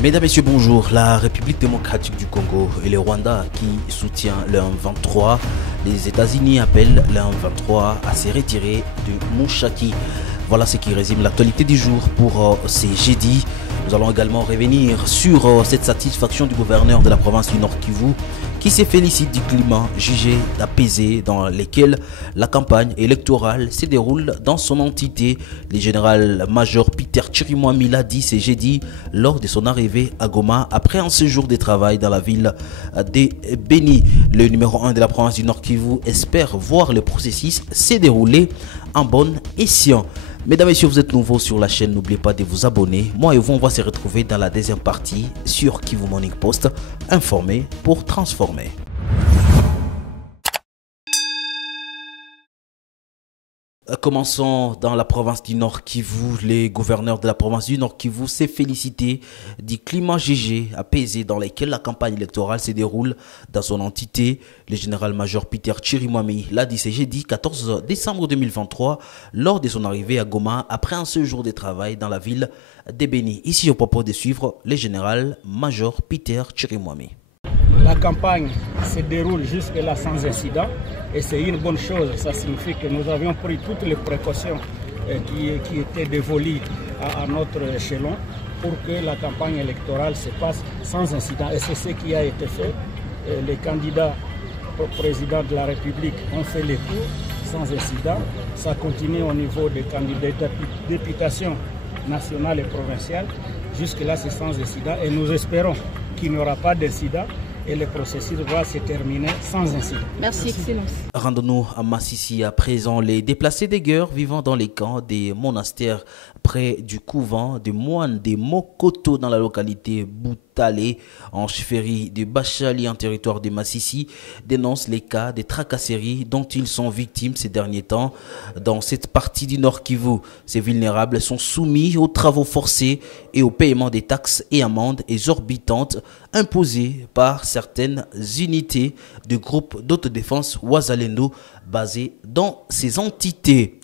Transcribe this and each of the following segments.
Mesdames, Messieurs, bonjour. La République démocratique du Congo et le Rwanda qui soutient le M23. Les États-Unis appellent le M23 à se retirer de Mushaki. Voilà ce qui résume l'actualité du jour pour ces jeudis. Nous allons également revenir sur cette satisfaction du gouverneur de la province du Nord Kivu qui se félicite du climat jugé apaisé dans lequel la campagne électorale se déroule dans son entité. Le général-major Peter Chirimwami l'a dit ce jeudi lors de son arrivée à Goma après un séjour de travail dans la ville de Beni. Le numéro 1 de la province du Nord Kivu espère voir le processus se dérouler en bon escient. Mesdames et messieurs, vous êtes nouveaux sur la chaîne, n'oubliez pas de vous abonner. Moi et vous, on va se retrouver dans la deuxième partie sur Kivu Morning Post, informé pour transformer. Commençons dans la province du Nord Kivu. Les gouverneurs de la province du Nord Kivu s'est félicité du climat jugé apaisé dans lequel la campagne électorale se déroule dans son entité. Le général-major Peter Chirimwami l'a dit ce jeudi 14 décembre 2023 lors de son arrivée à Goma après un séjour de travail dans la ville de Beni. Ici, je propose de suivre le général-major Peter Chirimwami. La campagne se déroule jusque-là sans incident et c'est une bonne chose. Ça signifie que nous avions pris toutes les précautions qui étaient dévolues à notre échelon pour que la campagne électorale se passe sans incident. Et c'est ce qui a été fait. Les candidats au président de la République ont fait les tours sans incident. Ça continue au niveau des candidats députation nationale et provinciale. Jusque-là, c'est sans incident et nous espérons qu'il n'y aura pas d'incident et le processus va se terminer sans incident. Merci, Excellence. Rendons-nous à Massissi à présent. Les déplacés des guerres vivant dans les camps des monastères près du couvent des moines des Mokoto dans la localité Boutale en chefferie de Bachali en territoire de Massissi dénoncent les cas de tracasseries dont ils sont victimes ces derniers temps dans cette partie du Nord Kivu. Ces vulnérables sont soumis aux travaux forcés et au paiement des taxes et amendes exorbitantes imposées par certaines unités de groupes d'autodéfense Wazalendo basés dans ces entités.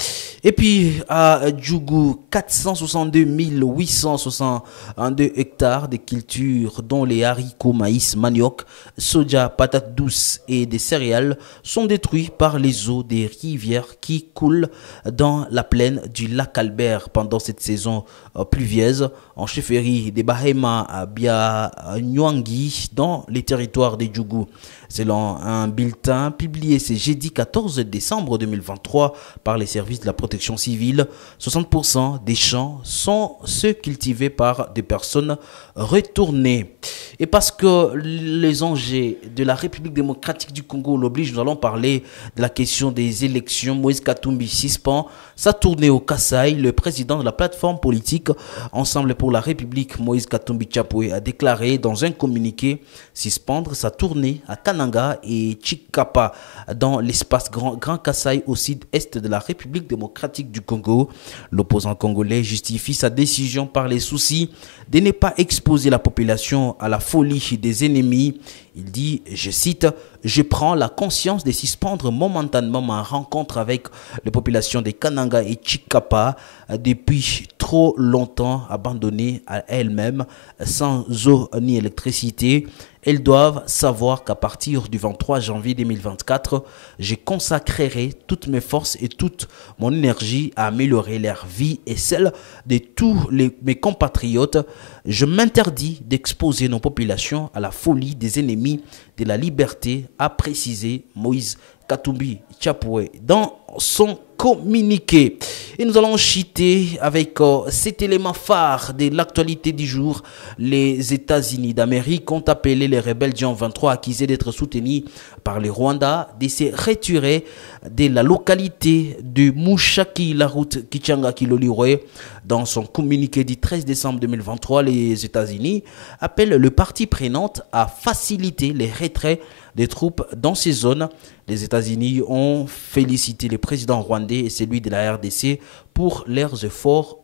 Et puis à Djougou, 462 862 hectares de cultures dont les haricots, maïs, manioc, soja, patates douces et des céréales sont détruits par les eaux des rivières qui coulent dans la plaine du lac Albert pendant cette saison pluvieuse en chefferie des Bahema à Bianywangi dans les territoires de Djougou. Selon un bulletin publié ce jeudi 14 décembre 2023 par les services de la protection civile, 60% des champs sont ceux cultivés par des personnes retournées. Et parce que les enjeux de la République démocratique du Congo l'obligent, nous allons parler de la question des élections. Moïse Katumbi suspend sa tournée au Kasaï. Le président de la plateforme politique Ensemble pour la République, Moïse Katumbi Tchapoué, a déclaré dans un communiqué suspendre sa tournée à Kananga et Chikapa dans l'espace Grand Kasaï au sud-est de la République démocratique du Congo. L'opposant congolais justifie sa décision par les soucis de ne pas exposer la population à la folie des ennemis. Il dit, je cite, « Je prends la conscience de suspendre momentanément ma rencontre avec les populations de Kananga et Chikapa depuis trop longtemps abandonnées à elles-mêmes, sans eau ni électricité. Elles doivent savoir qu'à partir du 23 janvier 2024, je consacrerai toutes mes forces et toute mon énergie à améliorer leur vie et celle de tous mes compatriotes. Je m'interdis d'exposer nos populations à la folie des ennemis de la liberté, a précisé Moïse Katumbi Tchapoué dans son communiqué. Et nous allons chuter avec cet élément phare de l'actualité du jour. Les États-Unis d'Amérique ont appelé les rebelles du M23 accusés d'être soutenus par le Rwanda de se retirer de la localité de Mushaki, la route Kichanga-Kiloliwe. Dans son communiqué du 13 décembre 2023, les États-Unis appellent le parti prenante à faciliter les retraits des troupes dans ces zones. Les États-Unis ont félicité le président rwandais et celui de la RDC pour leurs efforts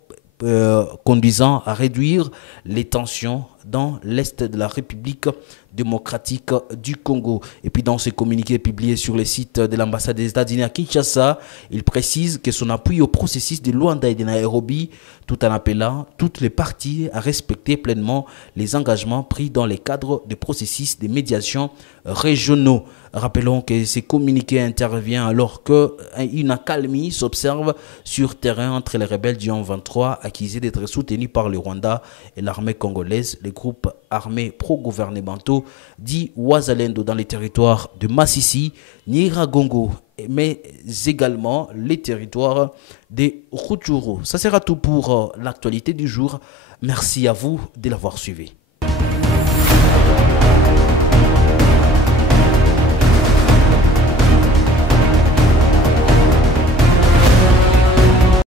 conduisant à réduire les tensions dans l'est de la République démocratique du Congo. Et puis dans ce communiqué publié sur le site de l'ambassade des États-Unis à Kinshasa, il précise que son appui au processus de Luanda et de Nairobi, tout en appelant toutes les parties à respecter pleinement les engagements pris dans les cadres des processus de médiation régionaux. Rappelons que ces communiqués intervient alors qu'une accalmie s'observe sur terrain entre les rebelles du M23 accusés d'être soutenus par le Rwanda et l'armée congolaise, les groupes armés pro-gouvernementaux dits Wazalendo dans les territoires de Massissi, Nyiragongo, mais également les territoires des Rutshuru. Ça sera tout pour l'actualité du jour. Merci à vous de l'avoir suivi.